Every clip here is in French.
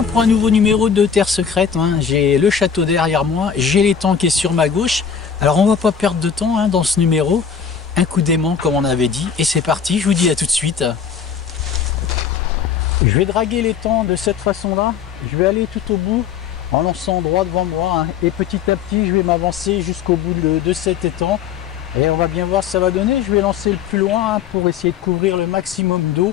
hein, pour un nouveau numéro de Terre Secrète. Hein. J'ai le château derrière moi, j'ai l'étang qui est sur ma gauche. Alors on va pas perdre de temps hein, dans ce numéro. Un coup d'aimant comme on avait dit. Et c'est parti, je vous dis à tout de suite. Je vais draguer l'étang de cette façon-là. Je vais aller tout au bout en lançant droit devant moi. Hein. Et petit à petit, je vais m'avancer jusqu'au bout de cet étang. Et on va bien voir ce que ça va donner. Je vais lancer le plus loin hein, pour essayer de couvrir le maximum d'eau.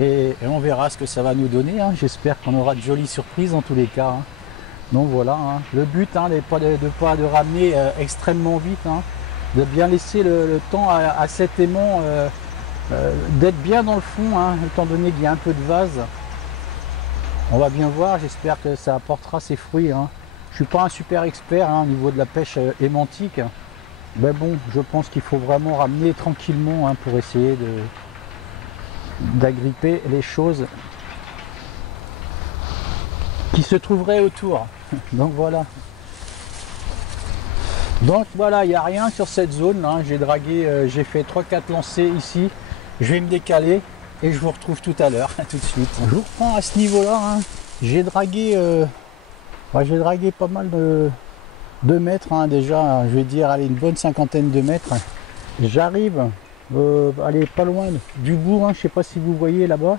Et on verra ce que ça va nous donner. Hein. J'espère qu'on aura de jolies surprises en tous les cas. Hein. Donc voilà, hein. Le but hein, n'est pas de ramener extrêmement vite. Hein. De bien laisser le temps à cet aimant d'être bien dans le fond, hein, étant donné qu'il y a un peu de vase. On va bien voir, j'espère que ça apportera ses fruits. Hein. Je ne suis pas un super expert hein, au niveau de la pêche aimantique. Mais bon, je pense qu'il faut vraiment ramener tranquillement hein, pour essayer d'agripper les choses qui se trouveraient autour. Donc voilà. Donc voilà, il n'y a rien sur cette zone. Hein. J'ai dragué, j'ai fait 3-4 lancers ici. Je vais me décaler et je vous retrouve tout à l'heure, tout de suite. Je vous reprends à ce niveau-là. Hein. J'ai dragué pas mal de mètres hein, déjà. Je vais dire, allez, une bonne cinquantaine de mètres. J'arrive, allez, pas loin du bout. Hein. Je ne sais pas si vous voyez là-bas.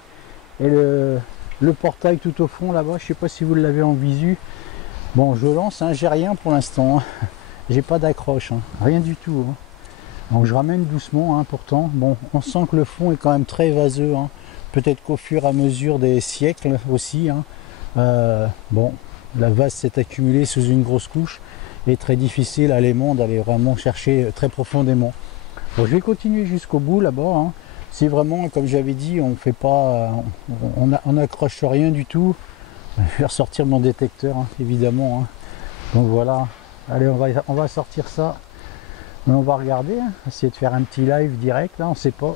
Et le portail tout au fond là-bas. Je ne sais pas si vous l'avez en visu. Bon, je lance. Hein. J'ai rien pour l'instant. Hein. J'ai pas d'accroche, hein. Rien du tout. Hein. Donc je ramène doucement hein, pourtant. Bon, on sent que le fond est quand même très vaseux. Hein. Peut-être qu'au fur et à mesure des siècles aussi. Hein. Bon, la vase s'est accumulée sous une grosse couche et très difficile à l'aimant d'aller vraiment chercher très profondément. Bon, je vais continuer jusqu'au bout là-bas. Hein. Si vraiment, comme j'avais dit, on fait pas, on n'accroche rien du tout. Je vais ressortir mon détecteur, hein, évidemment. Hein. Donc voilà. Allez, on va sortir ça. Mais on va regarder, hein, essayer de faire un petit live direct. Là, on ne sait pas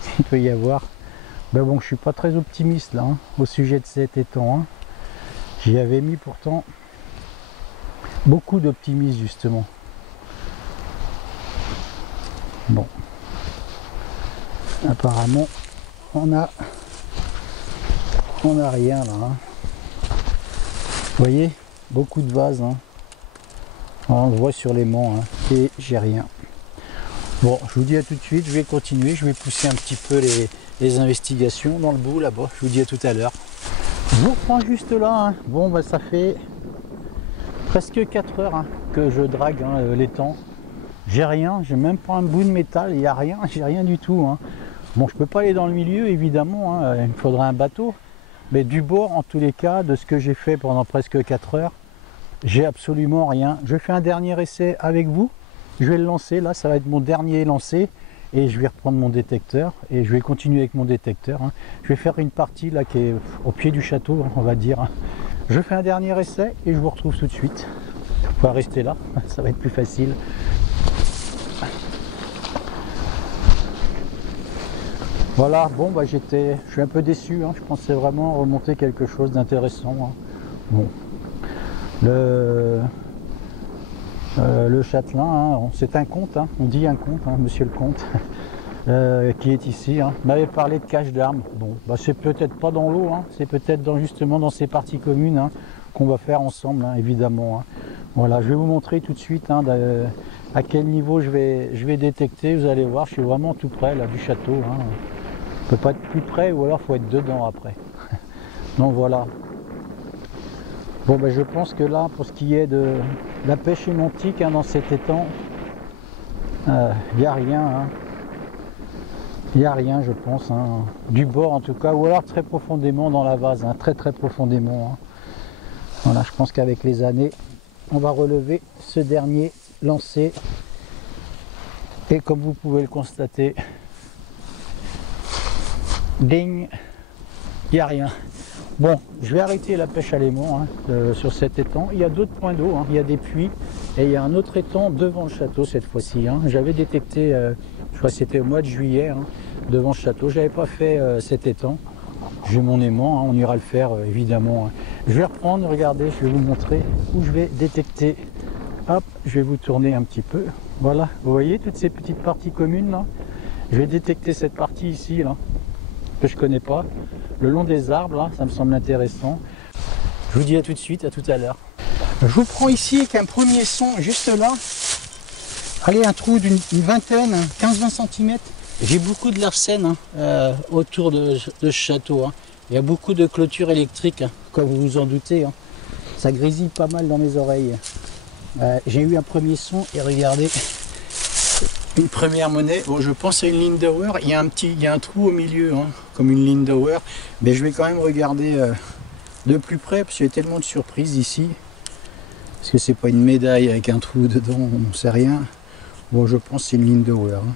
s'il peut y avoir. Ben bon, je suis pas très optimiste là hein, au sujet de cet étang. Hein. J'y avais mis pourtant beaucoup d'optimisme justement. Bon, apparemment, on a rien là. Hein. Vous voyez, beaucoup de vases. Hein. On le voit sur l'aimant hein, et j'ai rien. Bon, je vous dis à tout de suite, je vais continuer, je vais pousser un petit peu les investigations dans le bout là-bas. Je vous dis à tout à l'heure. Je vous reprends juste là. Hein. Bon, bah, ça fait presque 4 heures hein, que je drague hein, l'étang. J'ai rien, j'ai même pas un bout de métal, il n'y a rien, j'ai rien du tout. Hein. Bon, je peux pas aller dans le milieu évidemment, hein, il me faudrait un bateau. Mais du bord, en tous les cas, de ce que j'ai fait pendant presque 4 heures, j'ai absolument rien. Je fais un dernier essai avec vous. Je vais le lancer. Là, ça va être mon dernier lancé. Et je vais reprendre mon détecteur. Et je vais continuer avec mon détecteur. Hein. Je vais faire une partie là qui est au pied du château, on va dire. Je fais un dernier essai et je vous retrouve tout de suite. On va rester là. Ça va être plus facile. Voilà. Bon, bah je suis un peu déçu. Hein. Je pensais vraiment remonter quelque chose d'intéressant. Hein. Bon. Le châtelain, hein, c'est un comte, hein, on dit un comte, hein, monsieur le comte, qui est ici, hein, m'avait parlé de cache d'armes. Bon, bah, c'est peut-être pas dans l'eau, hein, c'est peut-être justement dans ces parties communes hein, qu'on va faire ensemble, hein, évidemment. Hein. Voilà, je vais vous montrer tout de suite hein, à quel niveau je vais détecter. Vous allez voir, je suis vraiment tout près là, du château. Hein. On peut pas être plus près ou alors il faut être dedans après. Donc voilà. Bon ben je pense que là, pour ce qui est de la pêche aimantique hein, dans cet étang, il n'y a rien. Hein. Il n'y a rien je pense, hein. Du bord en tout cas, ou alors très profondément dans la vase, hein, très profondément. Hein. Voilà, je pense qu'avec les années, on va relever ce dernier lancé. Et comme vous pouvez le constater, ding, il n'y a rien. Bon, je vais arrêter la pêche à l'aimant hein, sur cet étang. Il y a d'autres points d'eau, hein. Il y a des puits et il y a un autre étang devant le château cette fois-ci. Hein. J'avais détecté, je crois que c'était au mois de juillet, hein, devant le château. Je n'avais pas fait cet étang. J'ai mon aimant, hein, on ira le faire évidemment. Hein. Je vais reprendre, regardez, je vais vous montrer où je vais détecter. Hop, je vais vous tourner un petit peu. Voilà, vous voyez toutes ces petites parties communes là. Je vais détecter cette partie ici là. que je connais pas. Le long des arbres, là, ça me semble intéressant. Je vous dis à tout de suite, à tout à l'heure. Je vous prends ici avec un premier son juste là. Allez, un trou d'une vingtaine, 15-20 cm. J'ai beaucoup de larcène autour de ce château. Hein. Il y a beaucoup de clôtures électriques, hein, comme vous vous en doutez. Hein. Ça grésille pas mal dans mes oreilles. J'ai eu un premier son et regardez, une première monnaie. Bon, je pense à une Lindauer. Il y a un trou au milieu, hein, comme une Lindauer. Mais je vais quand même regarder de plus près parce qu'il y a tellement de surprises ici. Parce que c'est pas une médaille avec un trou dedans, on ne sait rien. Bon, je pense que c'est une Lindauer. Hein.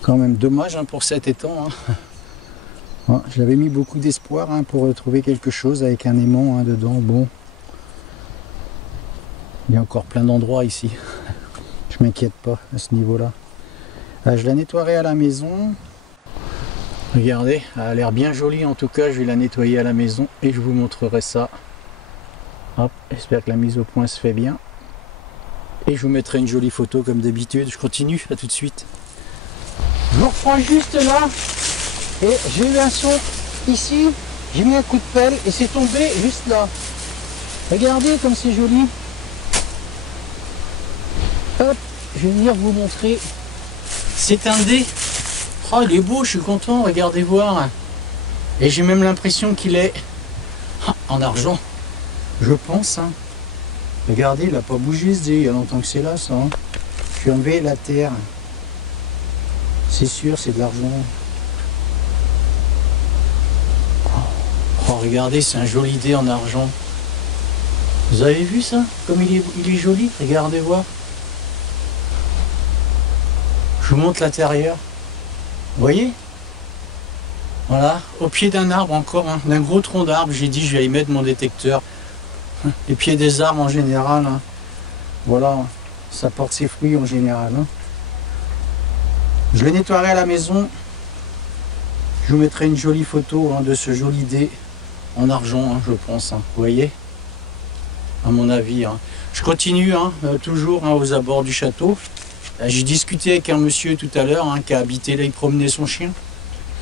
Quand même dommage hein, pour cet étang. Hein. Ouais, j'avais mis beaucoup d'espoir hein, pour retrouver quelque chose avec un aimant hein, dedans. Bon, il y a encore plein d'endroits ici. Je m'inquiète pas à ce niveau-là. Je la nettoierai à la maison. Regardez, elle a l'air bien jolie en tout cas. Je vais la nettoyer à la maison et je vous montrerai ça. Hop, j'espère que la mise au point se fait bien. Et je vous mettrai une jolie photo comme d'habitude. Je continue, à tout de suite. Je vous reprends juste là. Et j'ai eu un son ici. J'ai mis un coup de pelle et c'est tombé juste là. Regardez comme c'est joli. Hop, je vais venir vous montrer. C'est un dé. Oh, il est beau, je suis content. Regardez voir. Et j'ai même l'impression qu'il est en argent. Je pense. Hein. Regardez, il n'a pas bougé ce dé. Il y a longtemps que c'est là, ça. Hein. Je vais enlever la terre. C'est sûr, c'est de l'argent. Oh, regardez, c'est un joli dé en argent. Vous avez vu ça? Comme il est joli. Regardez voir. Je vous montre l'intérieur. Vous voyez? Voilà, au pied d'un arbre encore, hein, d'un gros tronc d'arbre. J'ai dit je vais y mettre mon détecteur. Les pieds des arbres en général. Hein. Voilà, ça porte ses fruits en général. Hein. Je le nettoierai à la maison. Je vous mettrai une jolie photo hein, de ce joli dé en argent, hein, je pense. Hein. Vous voyez? À mon avis. Hein. Je continue hein, toujours hein, aux abords du château. J'ai discuté avec un monsieur tout à l'heure hein, qui a habité là, il promenait son chien.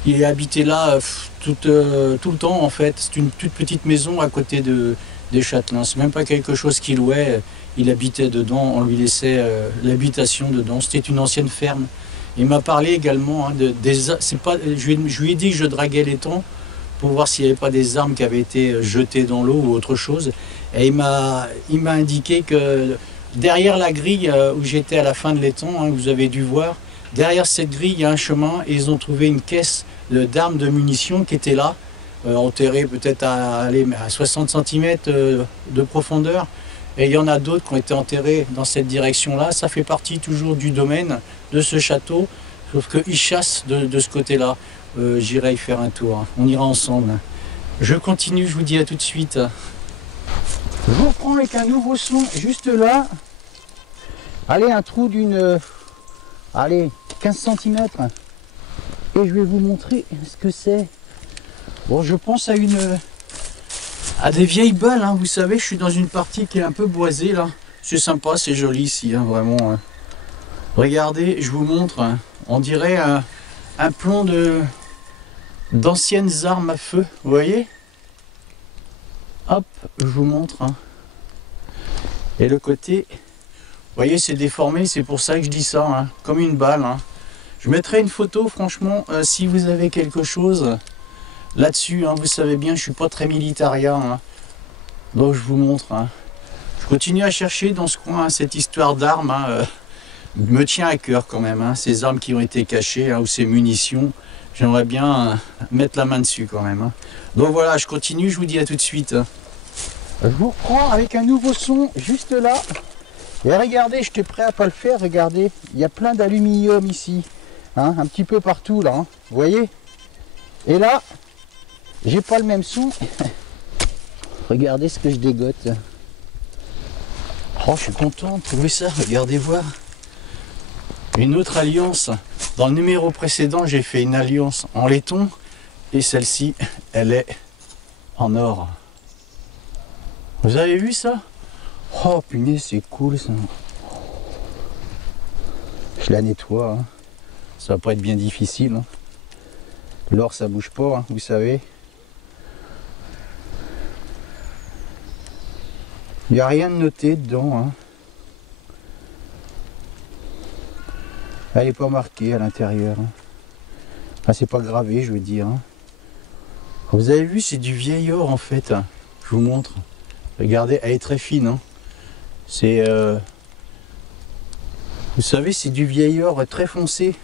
Il est habité là tout le temps en fait. C'est une toute petite maison à côté des Châtelains. C'est même pas quelque chose qu'il louait. Il habitait dedans, on lui laissait l'habitation dedans. C'était une ancienne ferme. Il m'a parlé également hein, je lui ai dit que je draguais l'étang pour voir s'il n'y avait pas des armes qui avaient été jetées dans l'eau ou autre chose. Et il m'a indiqué que derrière la grille où j'étais à la fin de l'étang, hein, vous avez dû voir, derrière cette grille, il y a un chemin et ils ont trouvé une caisse d'armes de munitions qui était là, enterrée peut-être à 60 cm de profondeur. Et il y en a d'autres qui ont été enterrés dans cette direction-là. Ça fait partie toujours du domaine de ce château, sauf qu'ils chassent de ce côté-là. J'irai y faire un tour. Hein. On ira ensemble. Je continue, je vous dis à tout de suite. Je vous reprends avec un nouveau son juste là. Allez, un trou d'une... allez, 15 cm. Et je vais vous montrer ce que c'est. Bon, je pense à des vieilles balles, hein. Vous savez, je suis dans une partie qui est un peu boisée là. C'est sympa, c'est joli ici, hein, vraiment. Hein. Regardez, je vous montre. Hein. On dirait un plan d'anciennes armes à feu. Vous voyez? Hop, je vous montre. Hein. Et le côté, vous voyez, c'est déformé, c'est pour ça que je dis ça, hein, comme une balle. Hein. Je mettrai une photo, franchement, si vous avez quelque chose là-dessus. Hein, vous savez bien, je suis pas très militarien. Hein. Donc je vous montre. Hein. Je continue à chercher dans ce coin, hein, cette histoire d'armes. Hein, me tient à cœur quand même. Hein, ces armes qui ont été cachées, hein, ou ces munitions. J'aimerais bien mettre la main dessus quand même. Hein. Donc voilà, je continue, je vous dis à tout de suite. Hein. Je vous reprends avec un nouveau son juste là. Et regardez, j'étais prêt à pas le faire. Regardez, il y a plein d'aluminium ici. Hein, un petit peu partout là. Hein, vous voyez? Et là, j'ai pas le même son. Regardez ce que je dégote. Oh, je suis content de trouver ça. Regardez voir. Une autre alliance. Dans le numéro précédent, j'ai fait une alliance en laiton. Et celle-ci, elle est en or. Vous avez vu ça? Oh punaise, c'est cool ça. Je la nettoie. Hein. Ça va pas être bien difficile. Hein. L'or ça bouge pas, hein, vous savez. Il n'y a rien de noté dedans. Hein. Elle n'est pas marquée à l'intérieur. Hein. Ah, c'est pas gravé, je veux dire. Hein. Vous avez vu, c'est du vieil or en fait. Hein. Je vous montre. Regardez, elle est très fine. Hein. C'est... Vous savez, c'est du vieil or très foncé.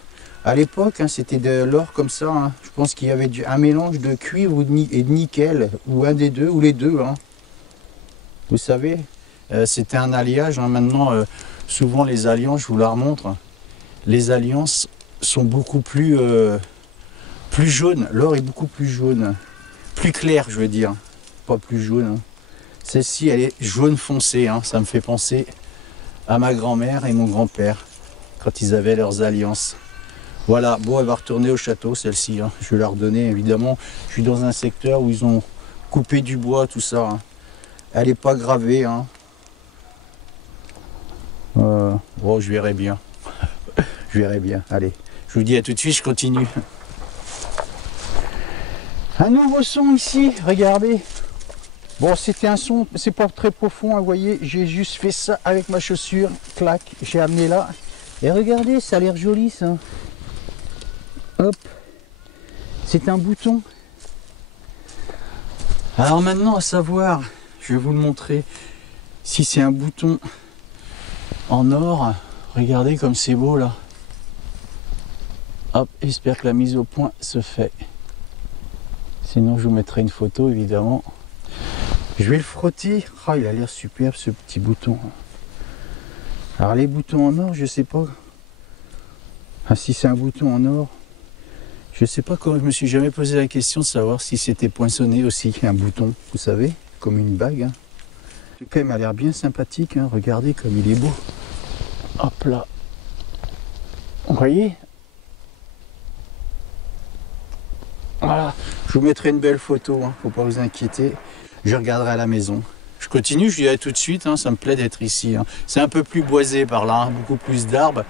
À l'époque, hein, c'était de l'or comme ça. Hein. Je pense qu'il y avait un mélange de cuivre et de nickel, ou un des deux, ou les deux. Hein. Vous savez, c'était un alliage. Hein. Maintenant, souvent les alliances, je vous la remontre, les alliances sont beaucoup plus jaunes. L'or est beaucoup plus jaune. Plus clair, je veux dire. Pas plus jaune. Hein. Celle-ci, elle est jaune foncé. Hein. Ça me fait penser à ma grand-mère et mon grand-père, quand ils avaient leurs alliances. Voilà, bon, elle va retourner au château, celle-ci. Hein. Je vais la redonner, évidemment. Je suis dans un secteur où ils ont coupé du bois, tout ça. Hein. Elle n'est pas gravée. Hein. Oh, je verrai bien. Je verrai bien. Allez, je vous dis à tout de suite, je continue. Un nouveau son ici, regardez. Bon, c'était un son, c'est pas très profond, hein, vous voyez, j'ai juste fait ça avec ma chaussure, clac, j'ai amené là. Et regardez, ça a l'air joli ça. Hop, c'est un bouton. Alors maintenant, à savoir, je vais vous le montrer, si c'est un bouton en or, regardez comme c'est beau là. Hop, j'espère que la mise au point se fait. Sinon, je vous mettrai une photo, évidemment. Je vais le frotter. Oh, il a l'air superbe, ce petit bouton. Alors, les boutons en or, je sais pas. Ah, si c'est un bouton en or, je sais pas comment. Je me suis jamais posé la question de savoir si c'était poinçonné aussi, un bouton, vous savez, comme une bague. Hein. En tout cas, il m'a l'air bien sympathique. Hein. Regardez comme il est beau. Hop là. Vous voyez? Voilà, je vous mettrai une belle photo, hein, faut pas vous inquiéter. Je regarderai à la maison. Je continue, je dirai tout de suite, hein, ça me plaît d'être ici. Hein. C'est un peu plus boisé par là, hein, beaucoup plus d'arbres.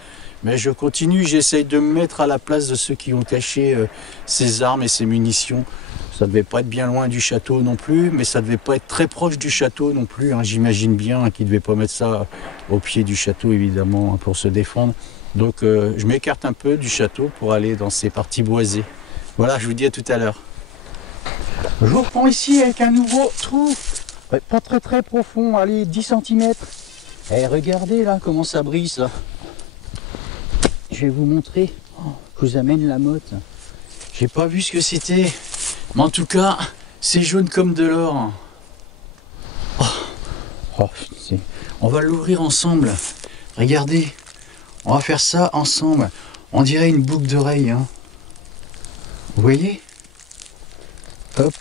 Mais je continue, j'essaye de me mettre à la place de ceux qui ont caché ces armes et ces munitions. Ça devait pas être bien loin du château non plus, mais ça devait pas être très proche du château non plus. Hein. J'imagine bien hein, qu'ils ne devaient pas mettre ça au pied du château, évidemment, hein, pour se défendre. Donc je m'écarte un peu du château pour aller dans ces parties boisées. Voilà, je vous dis à tout à l'heure. Je vous reprends ici avec un nouveau trou. Ouais, pas très profond, allez, 10 cm. Et regardez là comment ça brise là. Je vais vous montrer. Oh, je vous amène la motte. J'ai pas vu ce que c'était. Mais en tout cas, c'est jaune comme de l'or. Oh. Oh, on va l'ouvrir ensemble. Regardez. On va faire ça ensemble. On dirait une boucle d'oreille. Hein. Vous voyez? Hop.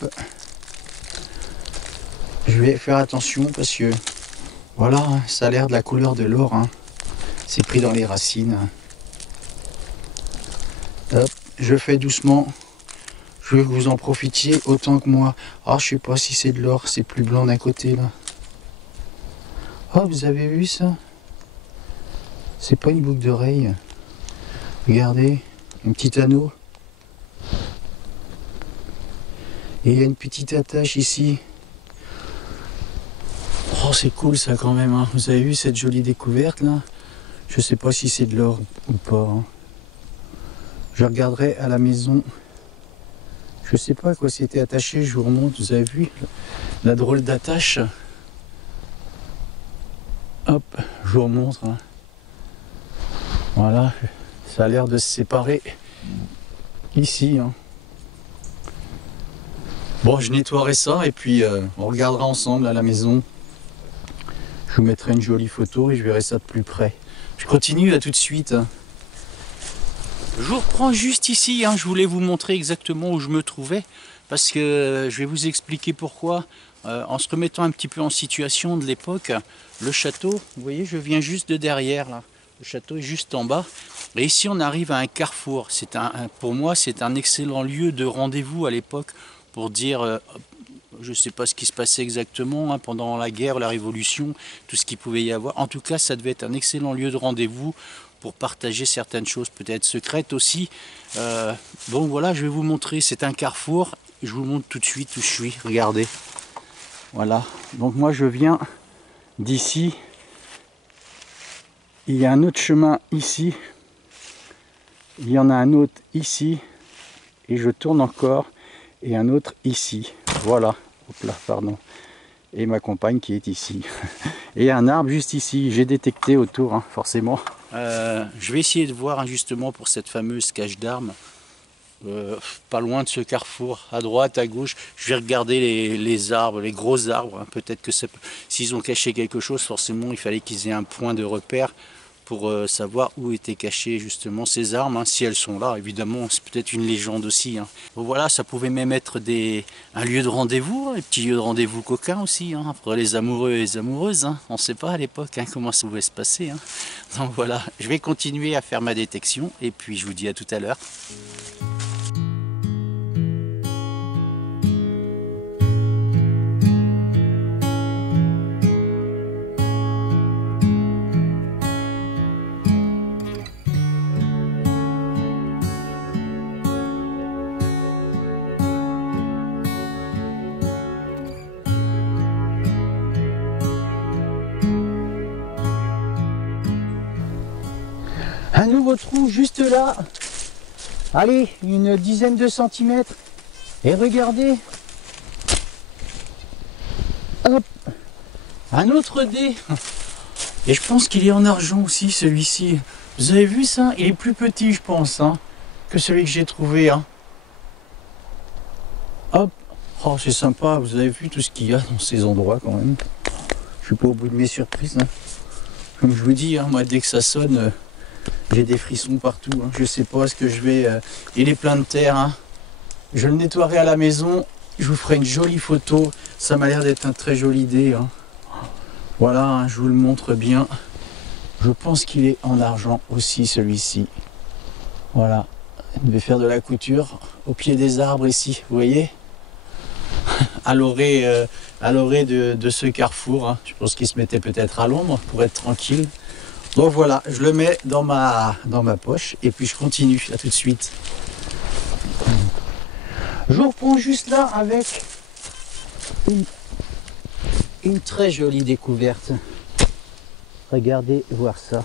Je vais faire attention parce que voilà, ça a l'air de la couleur de l'or. Hein. C'est pris dans les racines. Hop, je fais doucement. Je veux que vous en profitiez autant que moi. Ah, je sais pas si c'est de l'or, c'est plus blanc d'un côté là. Oh, vous avez vu ça? C'est pas une boucle d'oreille. Regardez, un petit anneau. Et il y a une petite attache ici. Oh, c'est cool ça quand même. Hein. Vous avez vu cette jolie découverte là? Je sais pas si c'est de l'or ou pas. Hein. Je regarderai à la maison. Je sais pas à quoi c'était attaché. Je vous remonte. Vous avez vu la drôle d'attache? Hop, je vous remontre. Hein. Voilà, ça a l'air de se séparer ici. Hein. Bon, je nettoierai ça et puis on regardera ensemble à la maison. Je vous mettrai une jolie photo et je verrai ça de plus près. Je continue, à tout de suite. Je vous reprends juste ici, hein. Je voulais vous montrer exactement où je me trouvais parce que je vais vous expliquer pourquoi. En se remettant un petit peu en situation de l'époque, le château, vous voyez, je viens juste de derrière là. Le château est juste en bas. Et ici, on arrive à un carrefour. Pour moi, c'est un excellent lieu de rendez-vous à l'époque pour dire, je ne sais pas ce qui se passait exactement hein, pendant la guerre, la révolution, tout ce qu'il pouvait y avoir. En tout cas, ça devait être un excellent lieu de rendez-vous pour partager certaines choses peut-être secrètes aussi. Bon voilà, je vais vous montrer, c'est un carrefour. Je vous montre tout de suite où je suis, regardez. Voilà, donc moi je viens d'ici. Il y a un autre chemin ici. Il y en a un autre ici. Et je tourne encore. Et un autre ici. Voilà. Hop là, pardon. Et ma compagne qui est ici. Et un arbre juste ici. J'ai détecté autour, hein, forcément. Je vais essayer de voir hein, justement pour cette fameuse cache d'armes. Pas loin de ce carrefour, à droite, à gauche, je vais regarder les arbres, les gros arbres, hein. Peut-être que s'ils ont caché quelque chose, forcément il fallait qu'ils aient un point de repère pour savoir où étaient cachées justement ces armes, hein. Si elles sont là, évidemment, c'est peut-être une légende aussi, hein. Bon, voilà, ça pouvait même être un lieu de rendez-vous, un petit lieu de rendez-vous coquin aussi, hein, pour les amoureux et les amoureuses, hein. On ne sait pas à l'époque hein, comment ça pouvait se passer, hein. Donc voilà, je vais continuer à faire ma détection et puis je vous dis à tout à l'heure. Un nouveau trou juste là, allez, une dizaine de centimètres, et regardez, hop, un autre dé, et je pense qu'il est en argent aussi celui-ci, vous avez vu ça? Il est plus petit je pense hein, que celui que j'ai trouvé, hein. Hop, oh c'est sympa, vous avez vu tout ce qu'il y a dans ces endroits quand même, je suis pas au bout de mes surprises, hein. Comme je vous dis, hein, moi dès que ça sonne, j'ai des frissons partout, hein. Je sais pas ce que je vais... il est plein de terre, hein. Je le nettoierai à la maison, je vous ferai une jolie photo, ça m'a l'air d'être un très joli dé, hein. Voilà, hein, je vous le montre bien. Je pense qu'il est en argent aussi celui-ci. Voilà, je vais faire de la couture au pied des arbres ici, vous voyez, à l'orée de ce carrefour, hein. Je pense qu'il se mettait peut-être à l'ombre pour être tranquille. Donc voilà, je le mets dans ma poche et puis je continue, à tout de suite. Je vous reprends juste là avec une très jolie découverte. Regardez voir ça.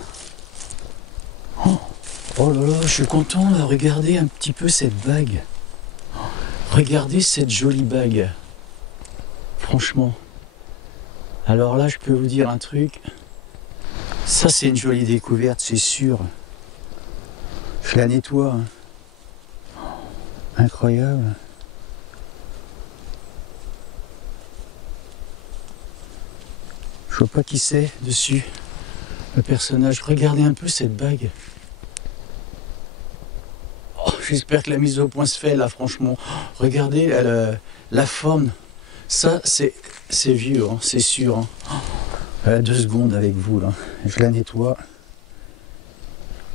Oh là là, je suis content de regarder un petit peu cette bague. Regardez cette jolie bague. Franchement. Alors là, je peux vous dire un truc. Ça, c'est une jolie découverte, c'est sûr. Je la nettoie. Incroyable. Je vois pas qui c'est dessus. Le personnage. Regardez un peu cette bague. Oh, j'espère que la mise au point se fait là, franchement. Regardez la forme. Ça, c'est vieux, hein, c'est sûr. Hein. 2 secondes avec vous là, je la nettoie.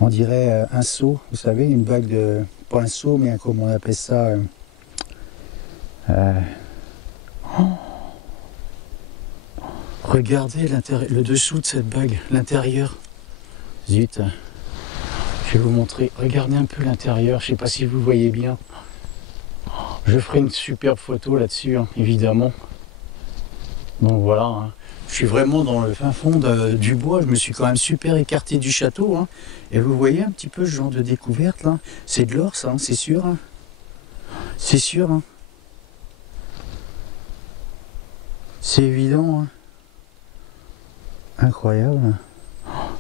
On dirait un seau, vous savez, une bague de, pas un seau, mais comment on appelle ça, regardez le dessous de cette bague, l'intérieur. Zut, je vais vous montrer, regardez un peu l'intérieur, je sais pas si vous voyez bien. Je ferai une superbe photo là-dessus, hein, évidemment. Donc voilà, hein. Je suis vraiment dans le fin fond du bois, je me suis quand même super écarté du château, hein. Et vous voyez un petit peu ce genre de découverte là, c'est de l'or ça, hein, c'est sûr, hein. C'est sûr, hein. C'est évident, hein. Incroyable.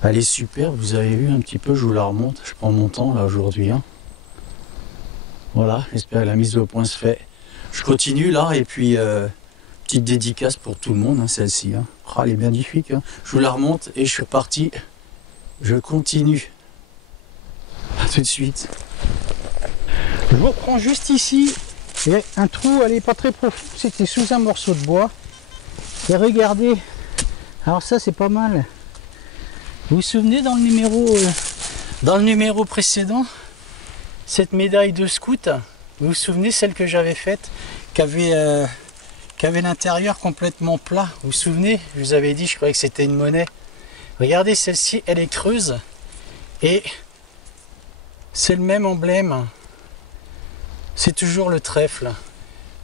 Elle est superbe, vous avez vu un petit peu, je vous la remonte, je prends mon temps là aujourd'hui, hein. Voilà, j'espère que la mise au point se fait. Je continue là et puis petite dédicace pour tout le monde, hein, celle-ci, hein. Oh, elle est magnifique, hein. Je vous la remonte et je suis reparti. Je continue. A tout de suite. Je vous reprends juste ici. Il y a un trou, elle n'est pas très profond, c'était sous un morceau de bois. Et regardez, alors ça c'est pas mal. Vous vous souvenez dans le numéro précédent, cette médaille de scout, vous vous souvenez celle que j'avais faite, qui avait l'intérieur complètement plat. Vous vous souvenez, je vous avais dit, je croyais que c'était une monnaie. Regardez celle-ci, elle est creuse. Et c'est le même emblème. C'est toujours le trèfle.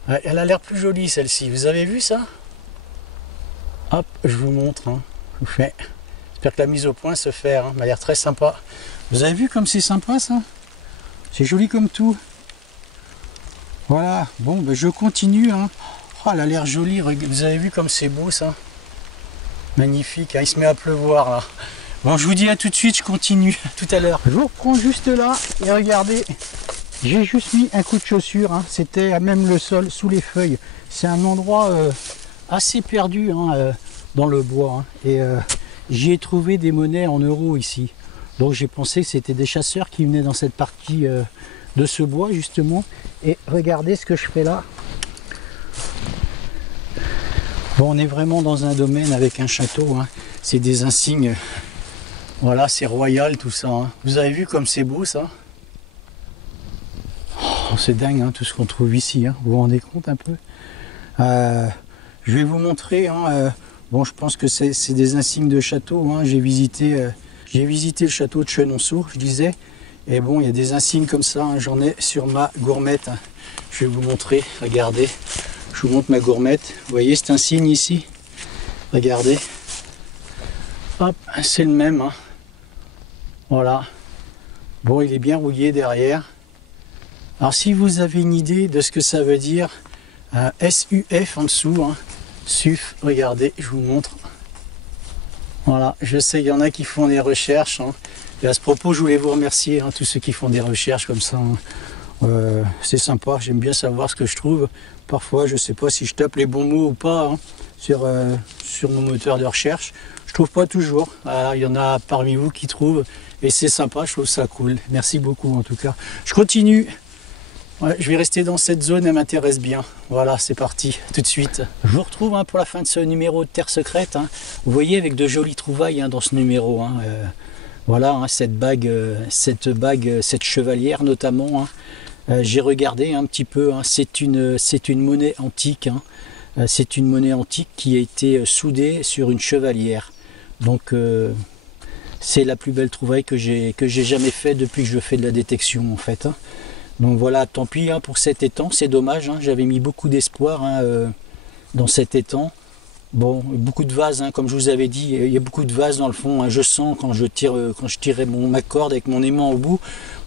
Elle a l'air plus jolie celle-ci. Vous avez vu ça? Hop, je vous montre. Hein. Je vous fais. J'espère que la mise au point se fait. Hein. Elle m'a l'air très sympa. Vous avez vu comme c'est sympa ça? C'est joli comme tout. Voilà. Bon, ben, je continue. Hein. Oh, elle a l'air jolie. Vous avez vu comme c'est beau ça? Magnifique. Hein. Il se met à pleuvoir là. Bon, je vous dis à tout de suite. Je continue. Tout à l'heure. Je vous reprends juste là. Et regardez. J'ai juste mis un coup de chaussure, hein. C'était à même le sol, sous les feuilles. C'est un endroit assez perdu hein, dans le bois. Hein. Et j'y ai trouvé des monnaies en euros ici. Donc j'ai pensé que c'était des chasseurs qui venaient dans cette partie de ce bois justement. Et regardez ce que je fais là. Bon, on est vraiment dans un domaine avec un château. Hein. C'est des insignes. Voilà, c'est royal tout ça. Hein. Vous avez vu comme c'est beau ça? C'est dingue hein, tout ce qu'on trouve ici, hein. Vous vous rendez compte un peu? Je vais vous montrer, hein, bon je pense que c'est des insignes de château, hein. J'ai visité le château de Chenonceau, je disais, et bon il y a des insignes comme ça, hein. J'en ai sur ma gourmette, hein. Je vais vous montrer, regardez, je vous montre ma gourmette, vous voyez cet insigne ici, regardez, hop, c'est le même, hein. Voilà, bon il est bien rouillé derrière. Alors si vous avez une idée de ce que ça veut dire, SUF en dessous, hein, SUF, regardez, je vous montre. Voilà, je sais qu'il y en a qui font des recherches. Hein, et à ce propos, je voulais vous remercier, hein, tous ceux qui font des recherches comme ça. Hein, c'est sympa, j'aime bien savoir ce que je trouve. Parfois, je ne sais pas si je tape les bons mots ou pas hein, sur mon moteur de recherche. Je trouve pas toujours. Il y en a parmi vous qui trouvent. Et c'est sympa, je trouve ça cool. Merci beaucoup en tout cas. Je continue. Ouais, je vais rester dans cette zone, elle m'intéresse bien. Voilà, c'est parti, tout de suite. Je vous retrouve hein, pour la fin de ce numéro de Terre Secrète. Hein. Vous voyez, avec de jolies trouvailles hein, dans ce numéro. Hein. Voilà, hein, cette bague, cette chevalière notamment. Hein. J'ai regardé un petit peu, hein. C'est une monnaie antique. Hein. C'est une monnaie antique qui a été soudée sur une chevalière. Donc, c'est la plus belle trouvaille que j'ai jamais fait depuis que je fais de la détection en fait. Hein. Donc voilà, tant pis hein, pour cet étang, c'est dommage, hein, j'avais mis beaucoup d'espoir hein, dans cet étang. Bon, beaucoup de vases, hein, comme je vous avais dit, il y a beaucoup de vases dans le fond. Hein, je sens quand je tirais ma corde avec mon aimant au bout,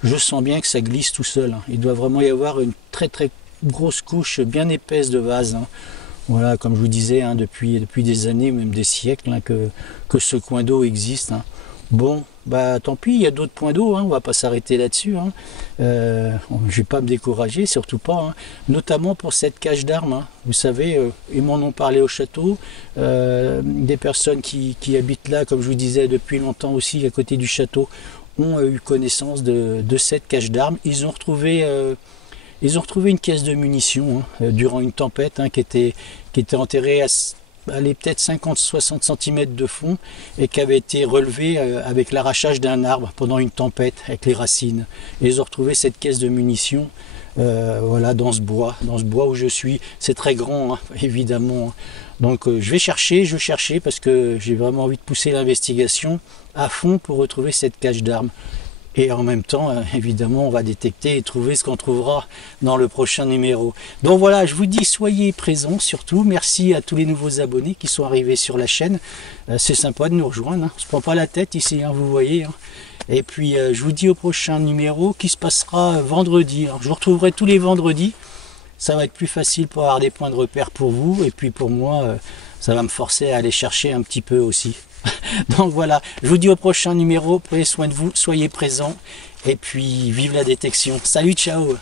je sens bien que ça glisse tout seul. Hein. Il doit vraiment y avoir une très très grosse couche bien épaisse de vases. Hein. Voilà, comme je vous disais, hein, depuis des années, même des siècles, hein, que ce coin d'eau existe. Hein. Bon, bah tant pis, il y a d'autres points d'eau, hein, on va pas s'arrêter là-dessus. Hein. Je vais pas me décourager, surtout pas. Hein. Notamment pour cette cache d'armes. Hein. Vous savez, ils m'en ont parlé au château. Des personnes qui habitent là, comme je vous disais, depuis longtemps aussi, à côté du château, ont eu connaissance de cette cache d'armes. Ils ont retrouvé une caisse de munitions hein, durant une tempête hein, qui était enterrée à peut-être 50-60 cm de fond et qui avait été relevée avec l'arrachage d'un arbre pendant une tempête avec les racines. Et ils ont retrouvé cette caisse de munitions voilà, dans ce bois où je suis. C'est très grand, hein, évidemment. Donc je vais chercher parce que j'ai vraiment envie de pousser l'investigation à fond pour retrouver cette cache d'armes. Et en même temps, évidemment, on va détecter et trouver ce qu'on trouvera dans le prochain numéro. Donc voilà, je vous dis, soyez présents surtout. Merci à tous les nouveaux abonnés qui sont arrivés sur la chaîne. C'est sympa de nous rejoindre. Hein. On ne se prend pas la tête ici, hein, vous voyez. Hein. Et puis, je vous dis au prochain numéro qui se passera vendredi. Alors, je vous retrouverai tous les vendredis. Ça va être plus facile pour avoir des points de repère pour vous. Et puis pour moi, ça va me forcer à aller chercher un petit peu aussi. Donc voilà, je vous dis au prochain numéro, prenez soin de vous, soyez présents et puis vive la détection. Salut, ciao!